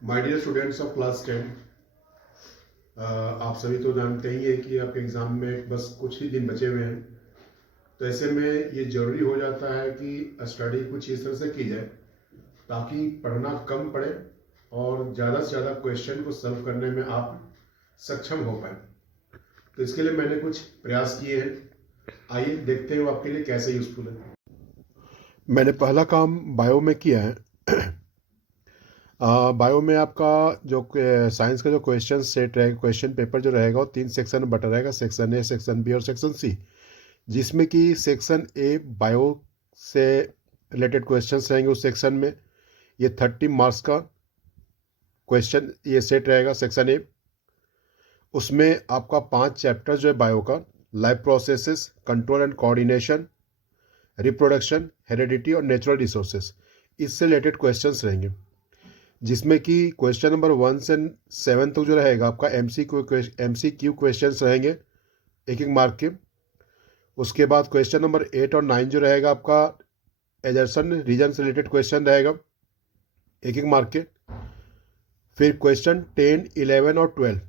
My dear students of class 10, आप सभी तो जानते ही हैं कि आपके एग्ज़ाम में बस कुछ ही दिन बचे हुए हैं। तो ऐसे में ये ज़रूरी हो जाता है कि स्टडी कुछ इस तरह से की जाए ताकि पढ़ना कम पड़े और ज़्यादा से ज़्यादा क्वेश्चन को सॉल्व करने में आप सक्षम हो पाए। तो इसके लिए मैंने कुछ प्रयास किए हैं। आइए देखते हैं वो आपके लिए कैसे यूज़फुल है। मैंने पहला काम बायो में किया है। बायो में आपका जो साइंस का जो क्वेश्चन सेट रहेगा, क्वेश्चन पेपर जो रहेगा वो 3 सेक्शन में बटा रहेगा, सेक्शन ए, सेक्शन बी और सेक्शन सी। जिसमें कि सेक्शन ए बायो से रिलेटेड क्वेश्चंस रहेंगे। उस सेक्शन में ये 30 मार्क्स का क्वेश्चन ये सेट रहेगा सेक्शन ए। उसमें आपका 5 चैप्टर जो है बायो का, life processes, control and coordination, reproduction, heredity और नेचुरल रिसोर्सेस, इससे रिलेटेड क्वेश्चंस रहेंगे। जिसमें कि क्वेश्चन नंबर 1 से 7 तक जो रहेगा आपका MCQ क्वेश्चंस रहेंगे, एक एक मार्क के। उसके बाद क्वेश्चन नंबर 8 और 9 जो रहेगा आपका एजर्सन रीजन से रिलेटेड क्वेश्चन रहेगा, एक एक मार्क के। फिर क्वेश्चन 10, 11 और 12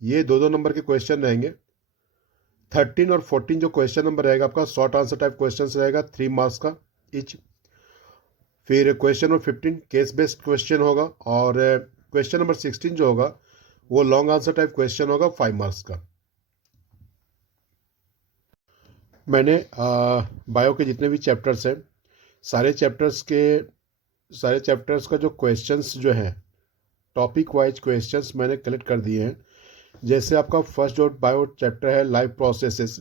ये दो नंबर के क्वेश्चन रहेंगे। 13 और 14 जो क्वेश्चन नंबर रहेगा आपका शॉर्ट आंसर टाइप क्वेश्चन रहेगा, 3 मार्क्स का इच। फिर question number 15 case based question होगा और क्वेश्चन नंबर 16 जो होगा वो लॉन्ग आंसर टाइप क्वेश्चन होगा, 5 मार्क्स का। मैंने बायो के जितने भी चैप्टर्स हैं सारे चैप्टर्स का जो क्वेश्चंस जो हैं टॉपिक वाइज क्वेश्चंस मैंने कलेक्ट कर दिए हैं। जैसे आपका फर्स्ट जो बायो चैप्टर है लाइफ प्रोसेसेस,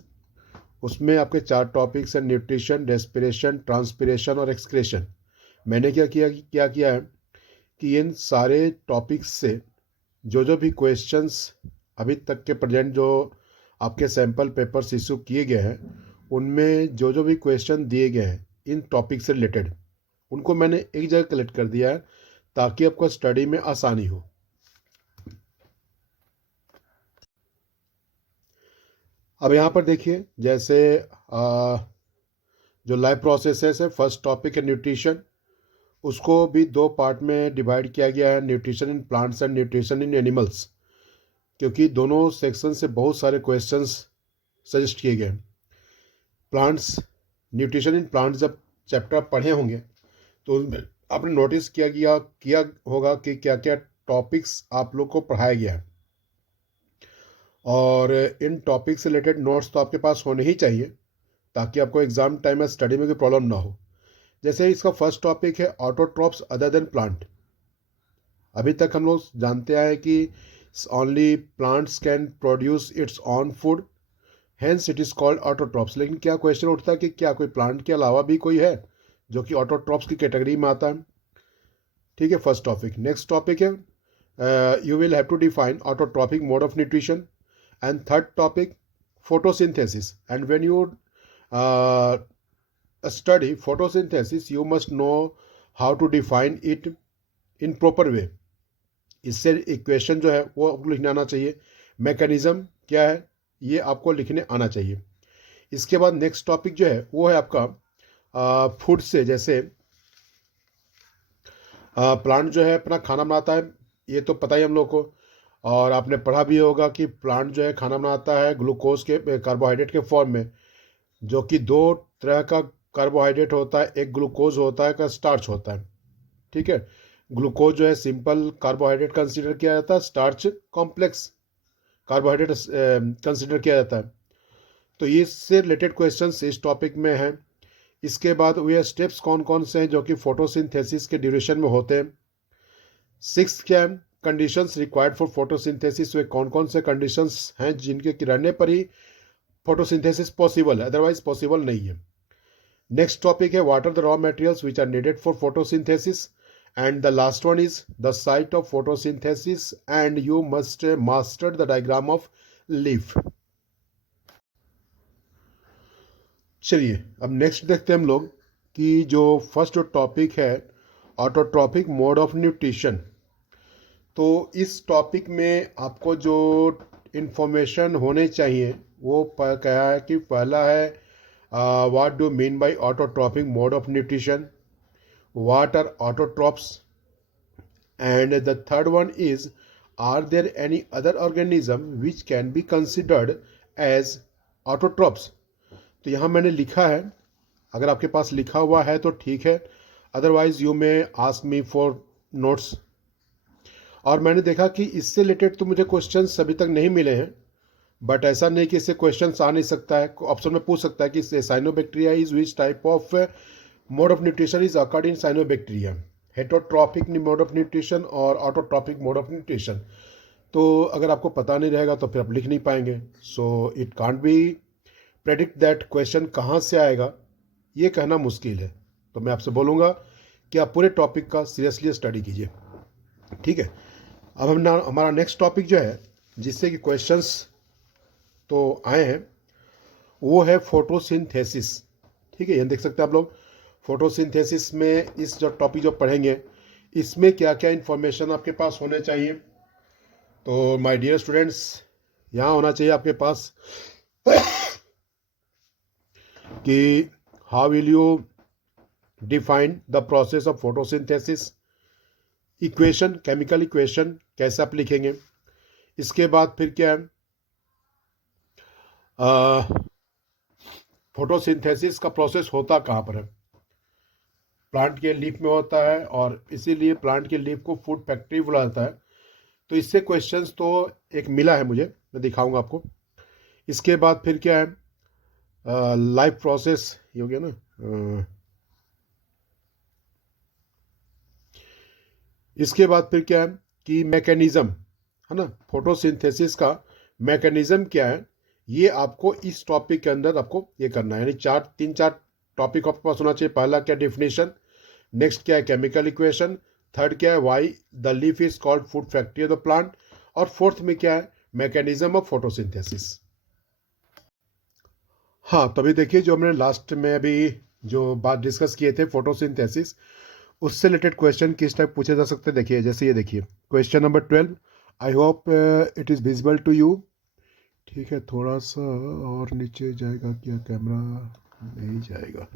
उसमें आपके 4 टॉपिक्स हैं, न्यूट्रिशन, रेस्पिरेशन, ट्रांसपिरेशन और एक्सक्रेशन। मैंने क्या किया है कि इन सारे टॉपिक्स से जो भी क्वेश्चंस अभी तक के प्रेजेंट जो आपके सैम्पल पेपर्स इशू किए गए हैं उनमें जो भी क्वेश्चन दिए गए हैं इन टॉपिक से रिलेटेड, उनको मैंने एक जगह कलेक्ट कर दिया है ताकि आपको स्टडी में आसानी हो। अब यहाँ पर देखिए, जैसे जो लाइफ प्रोसेसेस है, फर्स्ट टॉपिक है न्यूट्रिशन। उसको भी 2 पार्ट में डिवाइड किया गया है, nutrition in plants and nutrition in animals, क्योंकि दोनों सेक्शन से बहुत सारे क्वेश्चंस सजेस्ट किए गए हैं। प्लांट्स, न्यूट्रिशन इन प्लांट्स जब चैप्टर आप पढ़े होंगे तो उसमें आपने नोटिस किया होगा कि क्या क्या टॉपिक्स आप लोग को पढ़ाया गया है। और इन टॉपिक से रिलेटेड नोट्स तो आपके पास होने ही चाहिए ताकि आपको एग्जाम टाइम में स्टडी में कोई प्रॉब्लम ना हो। जैसे इसका फर्स्ट टॉपिक है ऑटोट्रॉप्स अदर देन प्लांट। अभी तक हम लोग जानते हैं कि only plants can produce it's on food, hence it is called autotrophs. लेकिन क्या क्वेश्चन उठता है कि क्या कोई प्लांट के अलावा भी कोई है जो कि ऑटोट्रॉप्स की कैटेगरी में आता है। ठीक है, फर्स्ट टॉपिक। नेक्स्ट टॉपिक है you will have to define autotrophic mode of nutrition. And third topic photosynthesis, and when you study photosynthesis you must know how to define it in proper way। इससे equation जो है वो आपको लिखने आना चाहिए, mechanism क्या है ये आपको लिखने आना चाहिए। इसके बाद नेक्स्ट टॉपिक जो है वो है आपका फूड से। जैसे प्लांट जो है अपना खाना बनाता है, ये तो पता ही हम लोग को, और आपने पढ़ा भी होगा कि प्लांट जो है खाना बनाता है ग्लूकोज के कार्बोहाइड्रेट के फॉर्म में, जो कि 2 तरह का कार्बोहाइड्रेट होता है, एक ग्लूकोज होता है, का स्टार्च होता है। ठीक है, ग्लूकोज जो है सिंपल कार्बोहाइड्रेट कंसीडर किया जाता है, स्टार्च कॉम्प्लेक्स कार्बोहाइड्रेट कंसीडर किया जाता है। तो इससे रिलेटेड क्वेश्चंस इस टॉपिक में हैं। इसके बाद वे स्टेप्स कौन कौन से हैं जो कि फोटोसिंथेसिस के ड्यूरेशन में होते हैं। 6th क्या है, कंडीशंस रिक्वायर्ड फॉर फोटोसिंथेसिस। वे कौन कौन से कंडीशंस हैं जिनके रहने पर ही फोटोसिंथेसिस पॉसिबल है, अदरवाइज पॉसिबल नहीं है। नेक्स्ट टॉपिक है what are the raw materials which are needed for photosynthesis. And the last one is the site of photosynthesis and you must master the diagram of leaf. चलिए अब next देखते हैं हम लोग कि जो फर्स्ट जो टॉपिक है ऑटोट्रॉपिक मोड ऑफ न्यूट्रिशन। तो इस टॉपिक में आपको जो इन्फॉर्मेशन होने चाहिए वो क्या है कि पहला है what do mean by autotrophic mode of nutrition, what are autotrophs, And the third one is, are there any other organism which can be considered as autotrophs? तो यहाँ मैंने लिखा है, अगर आपके पास लिखा हुआ है तो ठीक है, otherwise you may ask me for notes. और मैंने देखा कि इससे रिलेटेड तो मुझे क्वेश्चंस अभी तक नहीं मिले हैं, बट ऐसा नहीं कि इससे क्वेश्चंस आ नहीं सकता है। ऑप्शन में पूछ सकता है कि cyanobacteria is which type of mode of nutrition is occurred in cyanobacteria, heterotrophic mode of nutrition और ऑटोट्रॉपिक मोड ऑफ न्यूट्रिशन। तो अगर आपको पता नहीं रहेगा तो फिर आप लिख नहीं पाएंगे। So it can't be predict that question कहाँ से आएगा, ये कहना मुश्किल है। तो मैं आपसे बोलूँगा कि आप पूरे टॉपिक का सीरियसली स्टडी कीजिए, ठीक है। अब हमारा नेक्स्ट टॉपिक जो है, जिससे कि क्वेश्चंस तो आए हैं, वो है फोटोसिंथेसिस, ठीक है। यहाँ देख सकते हैं आप लोग, फोटोसिंथेसिस में इस जो टॉपिक जो पढ़ेंगे, इसमें क्या क्या इन्फॉर्मेशन आपके पास होने चाहिए। तो माय डियर स्टूडेंट्स, यहाँ होना चाहिए आपके पास कि how will you define the process of photosynthesis, equation, chemical equation कैसे आप लिखेंगे। इसके बाद फिर क्या है, फोटोसिंथेसिस का प्रोसेस होता कहाँ पर है, प्लांट के लीफ में होता है, और इसीलिए प्लांट के लीफ को फूड फैक्ट्री बोला जाता है। तो इससे क्वेश्चंस तो एक मिला है मुझे, मैं दिखाऊंगा आपको। इसके बाद फिर क्या है, लाइफ प्रोसेस, ये हो गया ना। इसके बाद फिर क्या है कि मैकेनिज्म, है ना, फोटोसिंथेसिस का मैकेनिज्म क्या है, ये आपको इस टॉपिक के अंदर आपको ये करना है। यानी तीन चार टॉपिक आपके पास होना चाहिए। पहला क्या, डेफिनेशन, नेक्स्ट क्या है केमिकल इक्वेशन, थर्ड क्या है why the leaf is called food factory of the plant, और फोर्थ में क्या है मैकेनिज्म ऑफ फोटोसिंथेसिस। हाँ, तभी देखिए जो हमने लास्ट में अभी जो बात डिस्कस किए थे फोटोसिंथेसिस, उससे रिलेटेड क्वेश्चन किस टाइप पूछे जा सकते हैं। देखिए, जैसे ये देखिए question number 12, I hope it is visible to you, ठीक है। थोड़ा सा और नीचे जाएगा क्या, कैमरा नहीं जाएगा,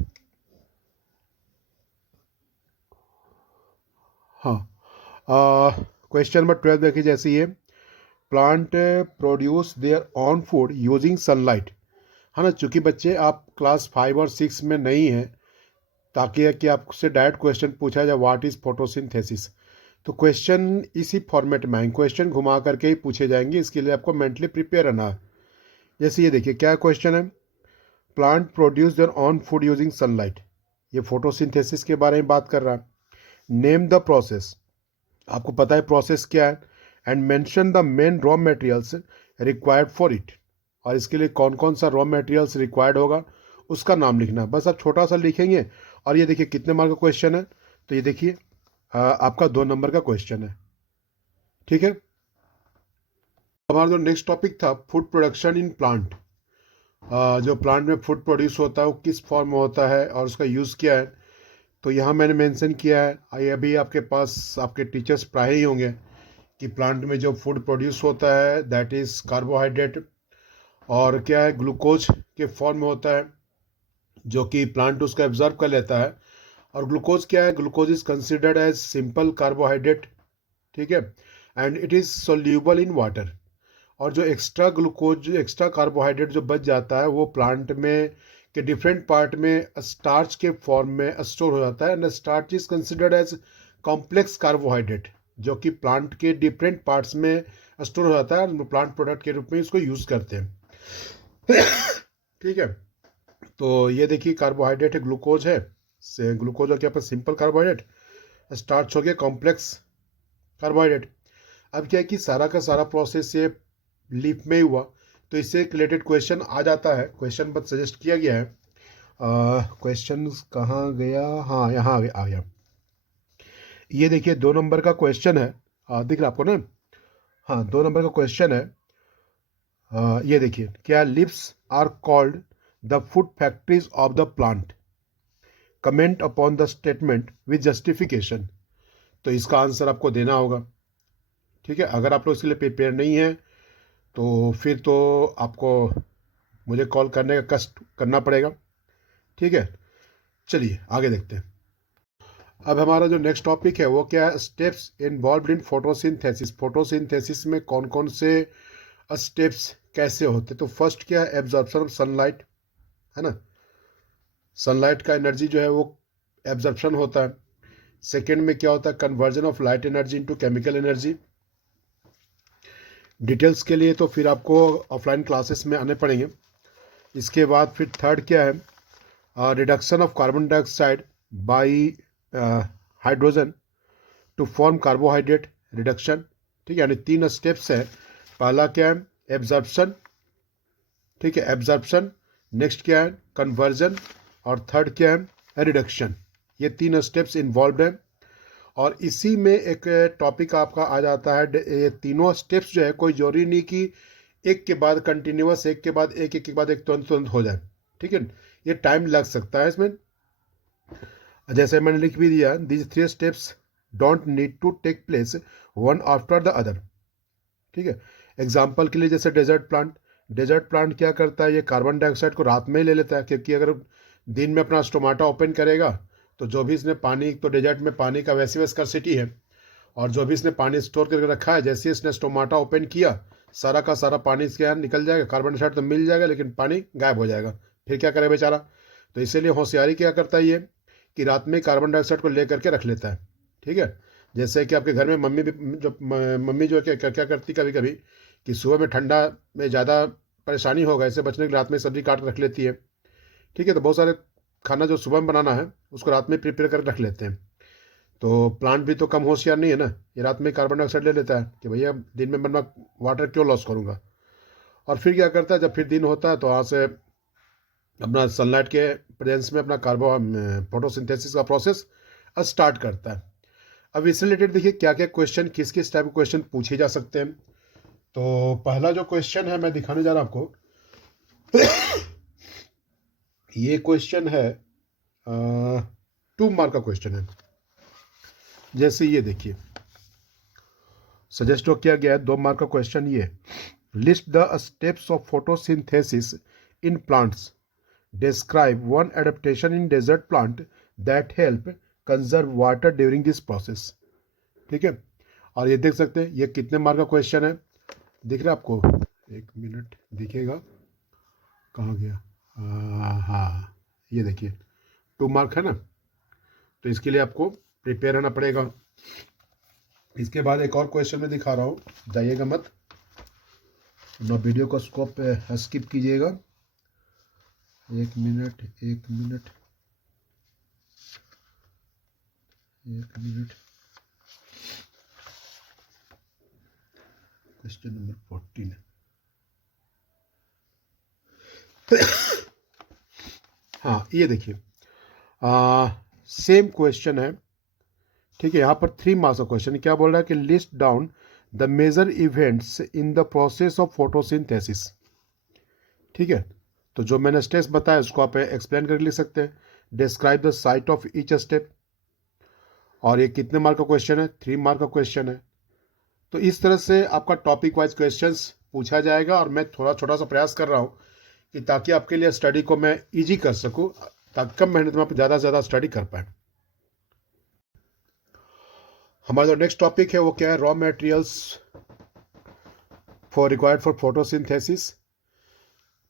हाँ। क्वेश्चन नंबर 12 देखिए, जैसे ये plant produce their on food using sunlight, है ना। चूंकि बच्चे आप क्लास 5 और 6 में नहीं हैं, ताकि कि आपसे डायरेक्ट क्वेश्चन पूछा जाए व्हाट इज फोटोसिंथेसिस, तो क्वेश्चन इसी फॉर्मेट में आएंगे, क्वेश्चन घुमा करके ही पूछे जाएंगे। इसके लिए आपको मेंटली प्रिपेयर रहना है। जैसे ये देखिए क्या क्वेश्चन है, plant produce their on food using sunlight, ये फोटोसिंथेसिस के बारे में बात कर रहा है। नेम द प्रोसेस, आपको पता है प्रोसेस क्या है, and mention the main raw materials required for it, और इसके लिए कौन कौन सा रॉ मटेरियल्स रिक्वायर्ड होगा उसका नाम लिखना है। बस आप छोटा सा लिखेंगे। और ये देखिए कितने मार्क का क्वेश्चन है, तो ये देखिए आपका 2 नंबर का क्वेश्चन है, ठीक है। हमारा जो नेक्स्ट टॉपिक था फूड प्रोडक्शन इन प्लांट, जो प्लांट में फूड प्रोड्यूस होता है वो किस फॉर्म में होता है और उसका यूज़ क्या है। तो यहाँ मैंने मेंशन किया है, अभी आपके पास आपके टीचर्स प्राय ही होंगे कि प्लांट में जो फूड प्रोड्यूस होता है दैट इज़ कार्बोहाइड्रेट, और क्या है ग्लूकोज के फॉर्म में होता है, जो कि प्लांट उसका एब्जॉर्ब कर लेता है। और ग्लूकोज क्या है, glucose is considered as simple carbohydrate, ठीक है, and it is soluble in water. और जो एक्स्ट्रा ग्लूकोज, एक्स्ट्रा कार्बोहाइड्रेट जो बच जाता है, वो प्लांट में के डिफरेंट पार्ट में स्टार्च के फॉर्म में स्टोर हो जाता है, and starch is considered as complex carbohydrate, जो कि प्लांट के डिफरेंट पार्ट्स में स्टोर हो जाता है, और प्लांट प्रोडक्ट के रूप में इसको यूज़ करते हैं, ठीक है। तो ये देखिए कार्बोहाइड्रेट है, ग्लूकोज है, से ग्लूकोज हो गया पर सिंपल कार्बोहाइड्रेट, स्टार्च हो गया कॉम्प्लेक्स कार्बोहाइड्रेट। अब क्या है कि सारा का सारा प्रोसेस ये लीफ में ही हुआ, तो इससे रिलेटेड क्वेश्चन आ जाता है। क्वेश्चन बस सजेस्ट किया गया है, क्वेश्चन कहाँ गया, हाँ यहाँ आ गया। ये देखिए 2 नंबर का क्वेश्चन है, दिख रहा आपको ना, हाँ 2 नंबर का क्वेश्चन है। ये देखिए क्या, leaves are called the food factories of the plant, comment upon the statement with justification. तो इसका आंसर आपको देना होगा, ठीक है। अगर आप लोग इसके लिए प्रिपेयर नहीं है तो फिर तो आपको मुझे कॉल करने का कष्ट करना पड़ेगा, ठीक है। चलिए आगे देखते हैं। अब हमारा जो नेक्स्ट टॉपिक है वो क्या है, steps involve in photosynthesis. Photosynthesis में कौन कौन से स्टेप्स कैसे होते। तो फर्स्ट क्या है, एब्जॉर्प्शन ऑफ सनलाइट, है ना, सनलाइट का एनर्जी जो है वो एब्जॉर्प्शन होता है। सेकेंड में क्या होता है, conversion of light energy into chemical energy. Details के लिए तो फिर आपको ऑफलाइन क्लासेस में आने पड़ेंगे। इसके बाद फिर थर्ड क्या है, reduction of carbon dioxide by hydrogen to form carbohydrate reduction. ठीक है, यानी 3 स्टेप्स है। पहला क्या है, एब्जॉर्प्शन, ठीक है, एब्जॉर्प्शन। नेक्स्ट क्या है, कन्वर्जन, और थर्ड क्या है, रिडक्शन। ये 3 स्टेप्स इन्वॉल्व हैं। और इसी में एक टॉपिक आपका आ जाता है, ये तीनों स्टेप्स जो है कोई जरूरी नहीं कि एक के बाद कंटिन्यूअस, एक के बाद एक के बाद एक तुरंत तुरंत हो जाए। ठीक है, ये टाइम लग सकता है इसमें। जैसे मैंने लिख भी दिया, these 3 steps don't need to take place one after the other. ठीक है, एग्जाम्पल के लिए जैसे डेजर्ट प्लांट, डेजर्ट प्लांट क्या करता है, ये कार्बन डाइऑक्साइड को रात में ही ले लेता है, क्योंकि अगर दिन में अपना स्टोमाटा ओपन करेगा तो जो भी इसने पानी, तो डेजर्ट में पानी का वैसी वैसी स्कर्सिटी है, और जो भी इसने पानी स्टोर करके रखा है, जैसे इसने स्टोमाटा ओपन किया सारा का सारा पानी इसके यहाँ निकल जाएगा। कार्बन डाइऑक्साइड तो मिल जाएगा लेकिन पानी गायब हो जाएगा। फिर क्या करे बेचारा। तो इसीलिए होशियारी क्या करता है ये, कि रात में कार्बन डाइऑक्साइड को ले करके रख लेता है। ठीक है, जैसे कि आपके घर में मम्मी भी, जो मम्मी जो है क्या क्या करती कभी कभी, कि सुबह में ठंडा में ज़्यादा परेशानी होगा, इससे बचने के लिए रात में सब्जी काट रख लेती है। ठीक है, तो बहुत सारे खाना जो सुबह में बनाना है उसको रात में प्रिपेयर कर रख लेते हैं। तो प्लांट भी तो कम होशियार नहीं है ना, ये रात में कार्बन डाइऑक्साइड ले लेता है कि भैया दिन में मैं वाटर क्यों लॉस करूँगा। और फिर क्या करता है, जब फिर दिन होता है तो वहाँ से अपना सनलाइट के प्रेजेंस में अपना कार्बो फोटोसिंथेसिस का प्रोसेस स्टार्ट करता है। अब इससे रिलेटेड देखिए क्या क्या क्वेश्चन, किस किस टाइप के क्वेश्चन पूछे जा सकते हैं। तो पहला जो क्वेश्चन है मैं दिखाने जा रहा हूं आपको, ये क्वेश्चन है 2 मार्क का क्वेश्चन है। जैसे ये देखिए, सजेस्ट किया गया है 2 मार्क का क्वेश्चन, ये list the steps of photosynthesis in plants, describe one adaptation in desert plant that help conserve water during this process. ठीक है, और ये देख सकते हैं ये कितने मार्क का क्वेश्चन है, दिख रहा है आपको, 1 मिनट दिखेगा, कहाँ गया, हाँ ये देखिए 2 मार्क है ना। तो इसके लिए आपको प्रिपेयर रहना पड़ेगा। इसके बाद एक और क्वेश्चन में दिखा रहा हूँ, जाइएगा मत ना, वीडियो को स्कोप स्किप कीजिएगा। 1 minute 1 minute 1 minute, question number 14। हाँ ये देखिए, सेम क्वेश्चन है। ठीक है, यहाँ पर 3 मार्क्स का क्वेश्चन क्या बोल रहा है कि list down the major events in the process of photosynthesis. ठीक है, तो जो मैंने स्टेप्स बताया उसको आप एक्सप्लेन करके लिख सकते हैं। Describe the site of each step, और ये कितने मार्क का क्वेश्चन है, 3 मार्क का क्वेश्चन है। तो इस तरह से आपका टॉपिक वाइज क्वेश्चंस पूछा जाएगा, और मैं थोड़ा छोटा सा प्रयास कर रहा हूँ कि ताकि आपके लिए स्टडी को मैं इजी कर सकूँ, ताकि कम मेहनत में आप ज़्यादा से ज़्यादा स्टडी कर पाए। हमारा जो नेक्स्ट टॉपिक है वो क्या है, raw materials for required for photosynthesis.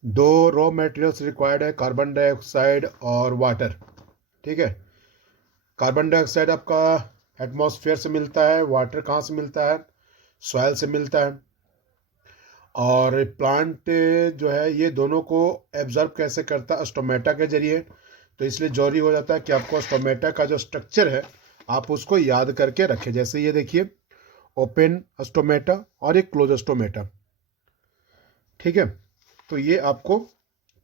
2 raw materials required है, कार्बन डाइऑक्साइड और वाटर। ठीक है, कार्बन डाइऑक्साइड आपका एटमॉस्फेयर से मिलता है, वाटर कहाँ से मिलता है, सॉइल से मिलता है। और प्लांट जो है ये दोनों को एब्जॉर्ब कैसे करता है, स्टोमेटा के जरिए। तो इसलिए जरूरी हो जाता है कि आपको स्टोमेटा का जो स्ट्रक्चर है आप उसको याद करके रखें। जैसे ये देखिए, ओपन स्टोमेटा और एक क्लोज स्टोमेटा। ठीक है, तो ये आपको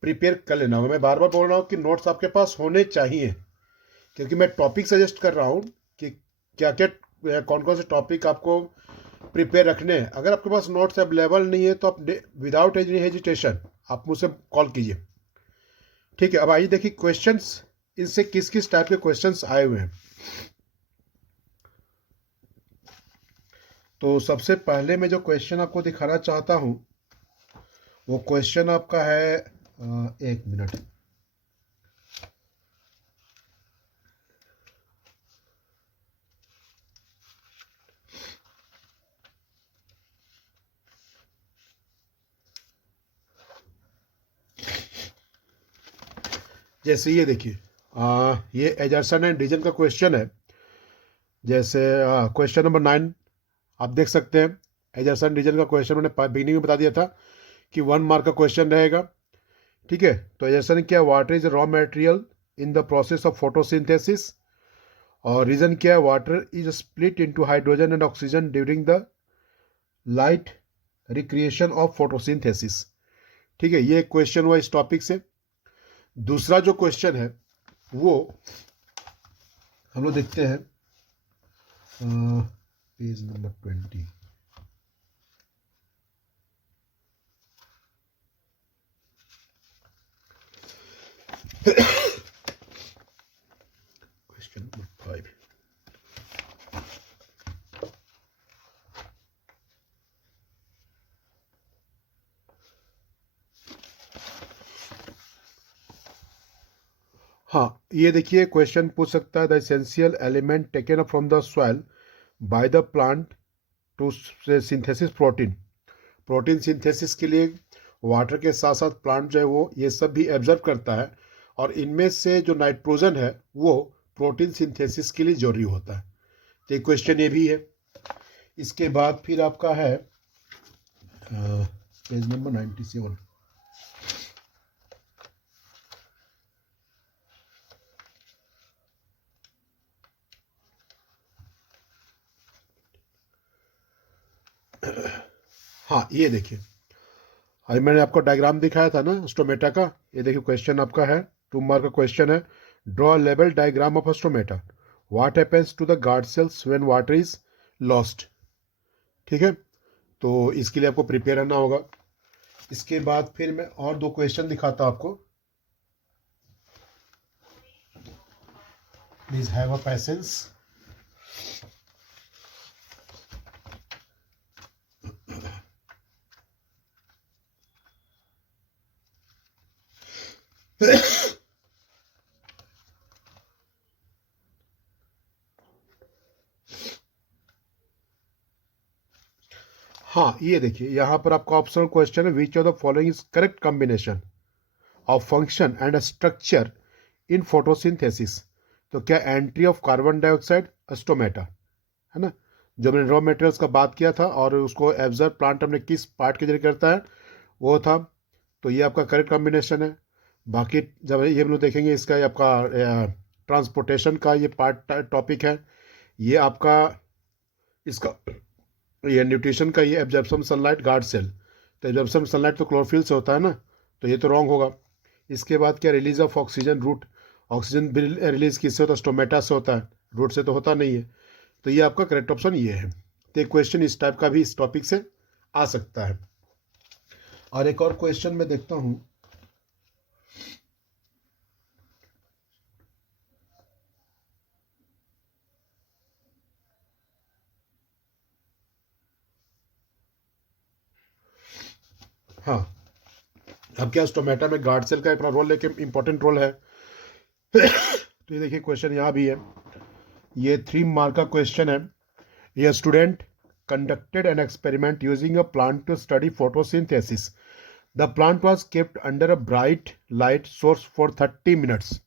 प्रिपेयर कर लेना होगा। मैं बार बार बोल रहा हूँ कि नोट्स आपके पास होने चाहिए, क्योंकि मैं टॉपिक सजेस्ट कर रहा हूँ कि क्या क्या कौन कौन से टॉपिक आपको प्रिपेयर रखने हैं। अगर आपके पास नोट्स अवेलेबल नहीं है तो आप विदाउट एनी हेजिटेशन आप मुझसे कॉल कीजिए। ठीक है, अब आइए देखिए क्वेश्चंस, इनसे किस किस टाइप के क्वेश्चंस आए हुए हैं। तो सबसे पहले मैं जो क्वेश्चन आपको दिखाना चाहता हूं वो क्वेश्चन आपका है, 1 मिनट, जैसे ये देखिए, ये एजर्सन एंड डिजन का क्वेश्चन है। जैसे क्वेश्चन नंबर 9 आप देख सकते हैं। एजर्सन डिजन का क्वेश्चन मैंने बिगिनिंग में बता दिया था कि 1 मार्क का क्वेश्चन रहेगा। ठीक है, तो एजर्सन ने क्या, water is raw material in the process of photosynthesis. और रीजन क्या है, water is split into hydrogen and oxygen during the light recreation of photosynthesis. ठीक है, ये क्वेश्चन हुआ इस टॉपिक से। दूसरा जो क्वेश्चन है वो हम लोग देखते हैं पेज नंबर 20। Question number 5। हाँ, ये देखिए क्वेश्चन पूछ सकता है, the essential element taken up from the soil by the plant to synthesis protein. Protein synthesis के लिए वाटर के साथ साथ प्लांट जो है वो ये सब भी एब्जर्व करता है, और इनमें से जो नाइट्रोजन है वो प्रोटीन सिंथेसिस के लिए जरूरी होता है। तो ये क्वेश्चन ये भी है। इसके बाद फिर आपका है पेज नंबर 97। हाँ, ये देखिए, अभी मैंने आपको डायग्राम दिखाया था ना स्टोमेटा का। ये देखिए क्वेश्चन आपका है, 2 मार्क का क्वेश्चन है। ड्रॉ लेवल diagram of stomata, what happens to the guard cells when water is lost. ठीक है, तो इसके लिए आपको प्रिपेयर रहना होगा। इसके बाद फिर मैं और 2 क्वेश्चन दिखाता हूं आपको। Please have a patience. हाँ, ये देखिए यहाँ पर आपका ऑप्शनल क्वेश्चन है, विच of the following is correct combination of function and structure in photosynthesis. तो क्या entry of carbon dioxide, stomata, है ना, जो मैंने रॉ मटेरियल्स का बात किया था, और उसको एब्जर्व प्लांट हमने किस पार्ट के जरिए करता है वो था। तो ये आपका करेक्ट कॉम्बिनेशन है। बाकी जब ये हम लोग देखेंगे इसका, ये आपका ट्रांसपोर्टेशन का ये पार्ट टॉपिक है। ये आपका इसका ये न्यूट्रिशन का, ये एब्जॉर्प्शन सनलाइट गार्ड सेल। तो एब्जॉर्प्शन सनलाइट तो क्लोरोफिल से होता है ना, तो ये तो रॉन्ग होगा। इसके बाद क्या, release of oxygen route, oxygen release किससे होता है, स्टोमेटा से होता है, रूट से तो होता नहीं है। तो ये आपका करेक्ट ऑप्शन ये है। तो एक क्वेश्चन इस टाइप का भी इस टॉपिक से आ सकता है। और एक और क्वेश्चन मैं देखता हूँ। हाँ, अब क्या, स्टोमेटा में गार्ड सेल का अपना रोल लेके इंपॉर्टेंट रोल है। तो ये देखिए क्वेश्चन यहाँ भी है, ये 3 मार्क का क्वेश्चन है। ये student conducted an experiment using a plant to study photosynthesis. The plant was kept under a bright light source for 30 minutes.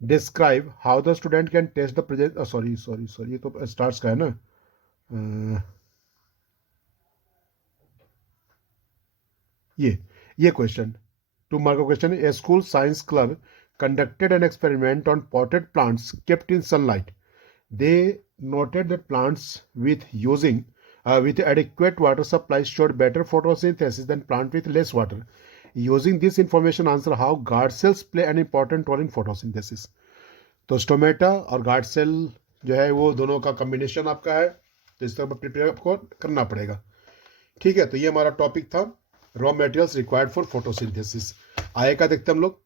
Describe how the student can test the presence. Sorry, ये तो stars का है ना। ये question 2 mark का question है। A school science club conducted an experiment on potted plants kept in sunlight. They noted that plants with adequate water supply showed better photosynthesis than plants with less water. Using this information, answer how guard cells play an important role in photosynthesis. तो stomata और guard cell जो है वो दोनों का combination आपका है, तो इस तरह प्रिपेयर आपको करना पड़ेगा। ठीक है, तो ये हमारा टॉपिक था, raw materials required for photosynthesis. आए का देखते हम लोग।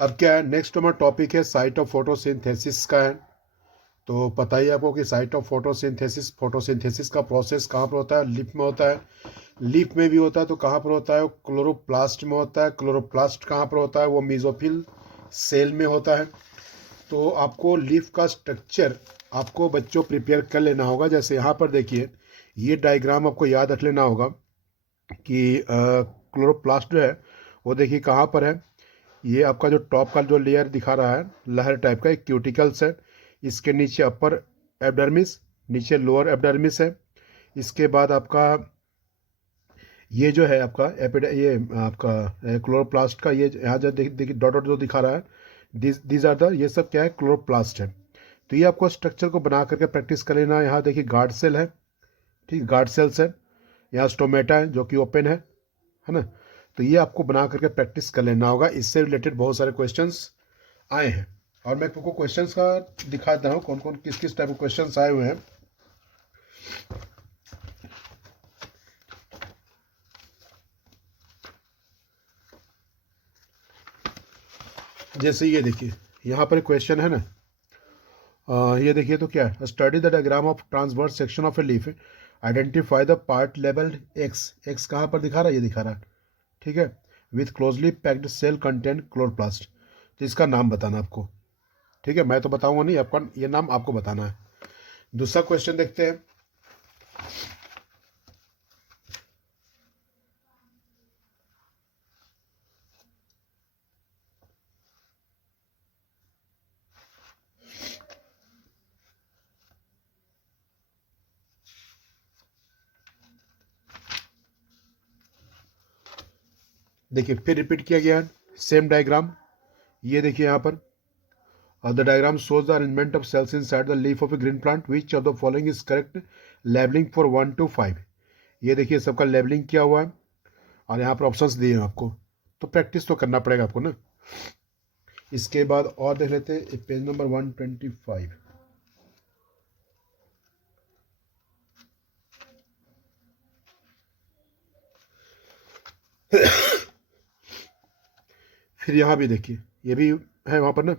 अब क्या है, नेक्स्ट हमारा टॉपिक है साइट ऑफ फोटोसिंथेसिस का है। तो पता ही आपको कि साइट ऑफ फोटोसिंथेसिस का प्रोसेस कहाँ पर होता है, लीफ में होता है। लीफ में भी होता है तो कहाँ पर होता है, क्लोरोप्लास्ट में होता है। क्लोरोप्लास्ट कहाँ पर होता है, वो मेसोफिल सेल में होता है। तो आपको लीफ का स्ट्रक्चर आपको बच्चों प्रिपेयर कर लेना होगा। जैसे यहाँ पर देखिए, ये डायग्राम आपको याद रख लेना होगा कि क्लोरोप्लास्ट जो है वो देखिए कहाँ पर है, ये आपका जो टॉप का जो लेयर दिखा रहा है लहर टाइप का, एक क्यूटिकल्स है, इसके नीचे अपर एपिडर्मिस, नीचे लोअर एपिडर्मिस है। इसके बाद आपका ये जो है आपका ये आपका क्लोरोप्लास्ट का ये यहाँ जो देखिए डॉट डॉट जो दिखा रहा है, दिस आर द, ये सब क्या है, क्लोरोप्लास्ट है। तो ये आपको स्ट्रक्चर को बना करके प्रैक्टिस कर लेना। यहाँ देखिए गार्ड सेल है, ठीक, गार्ड सेल्स है, यहाँ स्टोमेटा है जो कि ओपन है ना। तो ये आपको बना करके प्रैक्टिस कर लेना होगा, इससे रिलेटेड बहुत सारे क्वेश्चंस आए हैं। और मैं आपको क्वेश्चंस का दिखाता हूँ कौन कौन किस किस टाइप के क्वेश्चंस आए हुए हैं। जैसे ये देखिए यहाँ पर क्वेश्चन है ना, ये देखिए तो क्या है, study the diagram of transverse section of a leaf, identify the part labelled x, x कहाँ पर दिखा रहा है, ये दिखा रहा है, ठीक है, with closely packed cell content chloroplast. तो इसका नाम बताना आपको, ठीक है, मैं तो बताऊंगा नहीं, आपका ये नाम आपको बताना है। दूसरा क्वेश्चन देखते हैं। देखिए फिर रिपीट किया गया है सेम डायग्राम। ये देखिए यहाँ पर the diagram shows the arrangement of cells inside the leaf of a green plant, which of the following is correct labelling for 1 to 5। ये देखिए सबका लेबलिंग किया हुआ है और यहाँ पर ऑप्शंस दिए हैं आपको, तो प्रैक्टिस तो करना पड़ेगा आपको ना। इसके बाद और देख लेते हैं पेज नंबर 125। फिर यहाँ भी देखिए ये भी है वहाँ पर ना,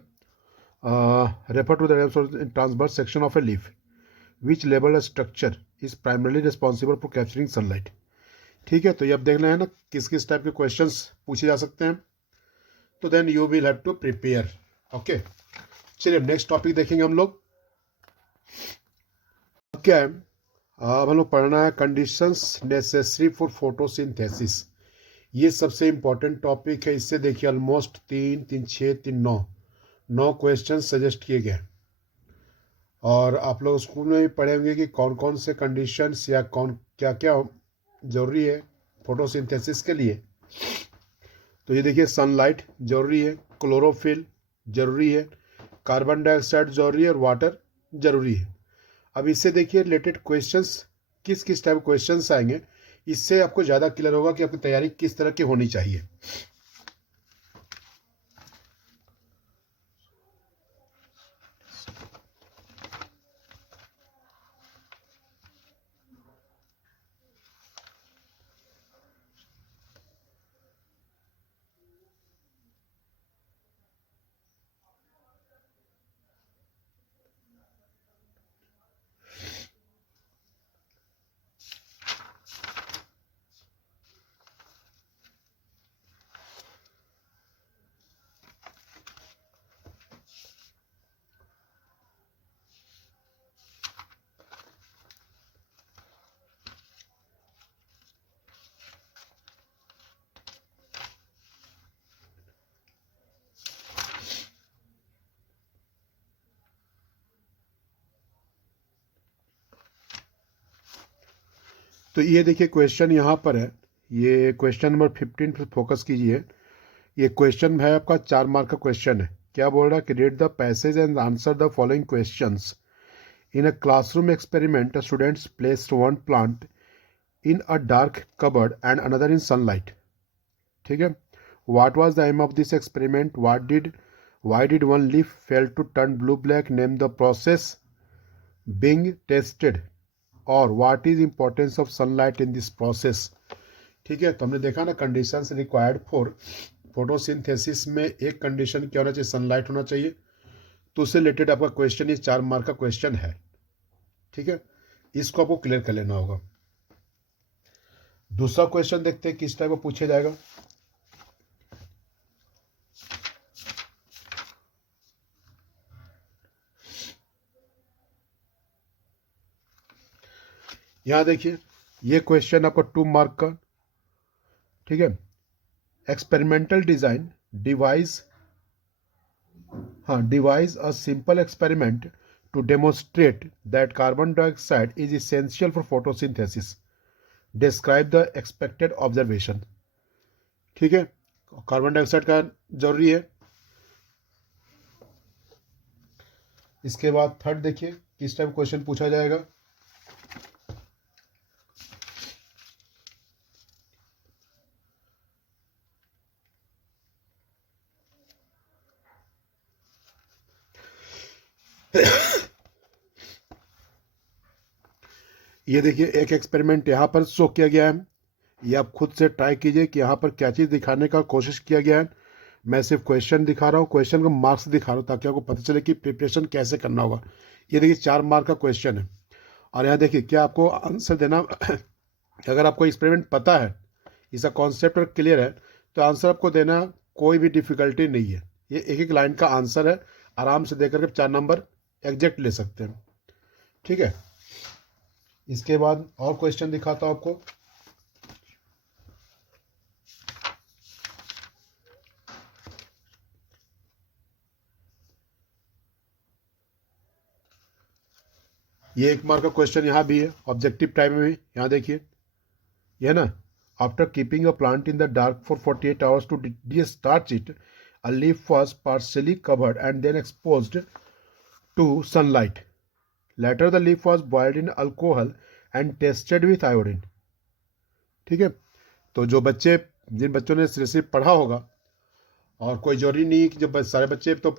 refer to the transverse section of a leaf which label structure is primarily responsible for capturing sunlight. ठीक है, तो ये अब देखना है ना किस किस टाइप के क्वेश्चंस पूछे जा सकते हैं, तो then you will have to prepare. Okay, चलिए नेक्स्ट टॉपिक देखेंगे हम लोग। अब क्या है, अब हम लोग पढ़ना है कंडीशंस नेसेसरी फॉर फोटोसिंथेसिस। ये सबसे इंपॉर्टेंट टॉपिक है। इससे देखिए ऑलमोस्ट 3 3 6 3 9 क्वेश्चन सजेस्ट किए गए, और आप लोग स्कूल में भी पढ़े होंगे कि कौन कौन से कंडीशंस या कौन क्या क्या जरूरी है फोटोसिंथेसिस के लिए। तो ये देखिए सनलाइट जरूरी है, क्लोरोफिल जरूरी है, कार्बन डाइऑक्साइड जरूरी है और वाटर जरूरी है। अब इससे देखिए रिलेटेड क्वेश्चंस किस किस टाइप क्वेश्चंस आएंगे, इससे आपको ज़्यादा क्लियर होगा कि आपकी तैयारी किस तरह की होनी चाहिए। तो ये देखिए क्वेश्चन यहाँ पर है, ये क्वेश्चन नंबर 15 पर फोकस कीजिए। ये क्वेश्चन है आपका 4 मार्क का क्वेश्चन है। क्या बोल रहा है कि read the passage and answer the following questions. In a classroom experiment students placed one plant in a dark cupboard and another in sunlight. ठीक है, what was the aim of this experiment, why did one leaf fail to turn blue black, name the process being tested, और what is importance of sunlight in this process. ठीक है, तो हमने देखा ना conditions required for photosynthesis में एक condition क्या होना चाहिए, सनलाइट होना चाहिए। तो उससे रिलेटेड आपका क्वेश्चन ये 4 मार्क का क्वेश्चन है। ठीक है, इसको आपको क्लियर कर लेना होगा। दूसरा क्वेश्चन देखते हैं किस टाइप का पूछा जाएगा। यहां देखिए ये क्वेश्चन आपका 2 मार्क का। ठीक है, experimental design device device a simple experiment to demonstrate that carbon dioxide is essential for photosynthesis, describe the expected observation. ठीक है, कार्बन डाइऑक्साइड का जरूरी है। इसके बाद थर्ड देखिए किस टाइप क्वेश्चन पूछा जाएगा। ये देखिए एक एक्सपेरिमेंट यहाँ पर शो किया गया है, ये आप खुद से ट्राई कीजिए कि यहाँ पर क्या चीज़ दिखाने का कोशिश किया गया है। मैं सिर्फ क्वेश्चन दिखा रहा हूँ, क्वेश्चन का मार्क्स दिखा रहा हूँ ताकि आपको पता चले कि प्रिपरेशन कैसे करना होगा। ये देखिए 4 मार्क का क्वेश्चन है और यहाँ देखिए क्या आपको आंसर देना अगर आपको एक्सपेरिमेंट पता है, इसका कॉन्सेप्ट और क्लियर है, तो आंसर आपको देना कोई भी डिफिकल्टी नहीं है। ये एक एक लाइन का आंसर है, आराम से देकर के 4 नंबर एग्जैक्ट ले सकते हैं। ठीक है, इसके बाद और क्वेश्चन दिखाता हूँ आपको। ये 1 मार्क का क्वेश्चन यहाँ भी है, ऑब्जेक्टिव टाइप में भी। यहाँ देखिए ये ना, after keeping a plant in the dark for 48 hours to destarch it, a leaf was partially covered and then exposed to sunlight. Later the leaf was boiled in alcohol and tested with iodine. ठीक है, तो जो बच्चे, जिन बच्चों ने सिर्फ पढ़ा होगा, और कोई जरूरी नहीं है कि जब सारे बच्चे तो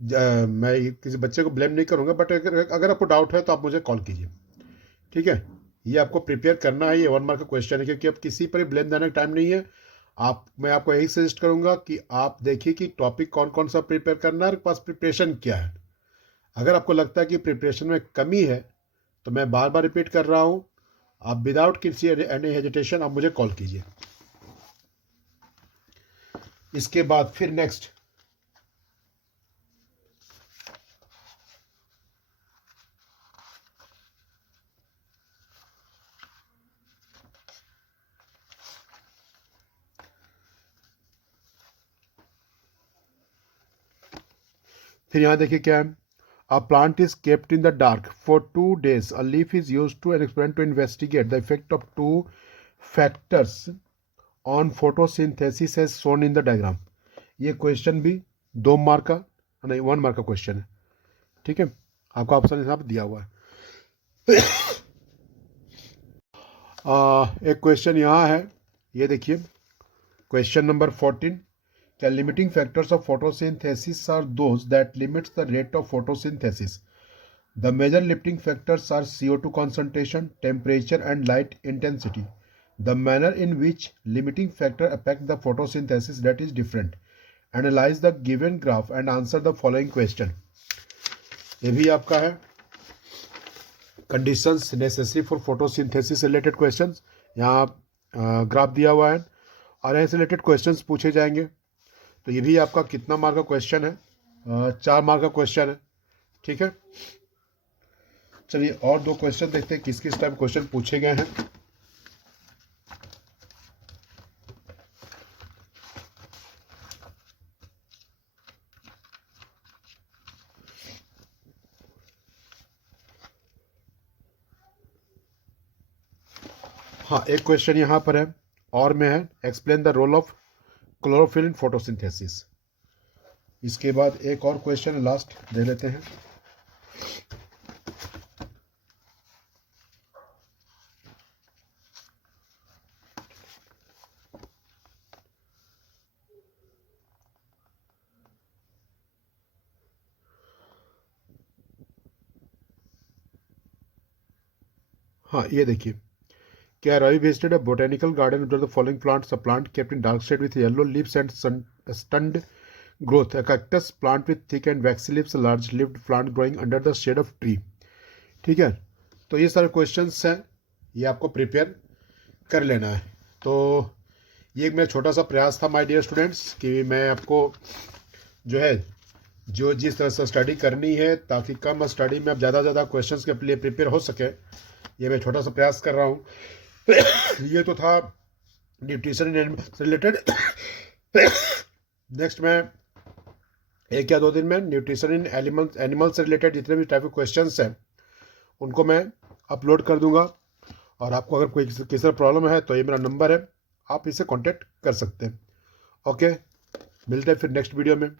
मैं किसी बच्चे को ब्लेम नहीं करूंगा, बट अगर आपको डाउट है तो आप मुझे कॉल कीजिए। ठीक है, ये आपको प्रिपेयर करना है, ये 1 मार्क का क्वेश्चन है, क्योंकि अब किसी पर ब्लेम देने का टाइम नहीं है। मैं आपको यही सजेस्ट करूंगा कि आप देखिए कि टॉपिक कौन कौन सा प्रिपेयर करना है और पास प्रिपरेशन क्या है। अगर आपको लगता है कि प्रिपरेशन में कमी है तो मैं बार बार रिपीट कर रहा हूँ, आप विदाउट किसी एनी हेजिटेशन आप मुझे कॉल कीजिए। इसके बाद फिर नेक्स्ट फिर यहाँ देखिए क्या है। A plant is kept in the dark for 2 days. A leaf is used to an experiment to investigate the effect of 2 factors on photosynthesis as shown in the diagram. ये क्वेश्चन भी 2 mark का नहीं 1 mark का question है। ठीक है, आपका option यहाँ पर दिया हुआ है। एक क्वेश्चन यहाँ है, ये देखिए question number 14। The limiting factors of photosynthesis are those that limits the rate of photosynthesis. The major limiting factors are CO2 concentration, temperature, and light intensity. The manner in which limiting factor affect the photosynthesis that is different. Analyze the given graph and answer the following question. ये भी आपका है conditions necessary for photosynthesis related questions। यहाँ graph दिया हुआ है और ऐसे रिलेटेड क्वेश्चंस पूछे जाएंगे। तो ये भी आपका कितना मार्क का क्वेश्चन है? 4 मार्क का क्वेश्चन है। ठीक है, चलिए और 2 क्वेश्चन देखते हैं किस किस टाइप क्वेश्चन पूछे गए हैं। हाँ, एक क्वेश्चन यहाँ पर है और में है, explain the role of chlorophyll in photosynthesis. इसके बाद एक और क्वेश्चन लास्ट दे लेते हैं। हाँ, ये देखिए, क्या Ravi visited a botanical garden under the following plants? A plant kept in dark shade with yellow leaves and stunned growth. A cactus plant with thick and waxy leaves. A large-leaved plant growing under the shade of tree. ठीक है, तो ये सारे questions हैं, ये आपको prepare कर लेना है। तो ये एक मेरा छोटा सा प्रयास था माय डियर स्टूडेंट्स कि मैं आपको जो है जो जिस तरह से स्टडी करनी है ताकि कम स्टडी में आप ज़्यादा से ज़्यादा क्वेश्चंस के लिए प्रिपेयर हो सके, ये मैं छोटा सा प्रयास कर रहा हूँ। ये तो था न्यूट्रिशन इन एनिमल से रिलेटेड। नेक्स्ट मैं 1 या 2 दिन में न्यूट्रिशन इन एनिमल से रिलेटेड जितने भी टाइप के क्वेश्चंस हैं उनको मैं अपलोड कर दूंगा। और आपको अगर कोई किसी तरह प्रॉब्लम है तो ये मेरा नंबर है, आप इसे कांटेक्ट कर सकते हैं। ओके, मिलते हैं फिर नेक्स्ट वीडियो में।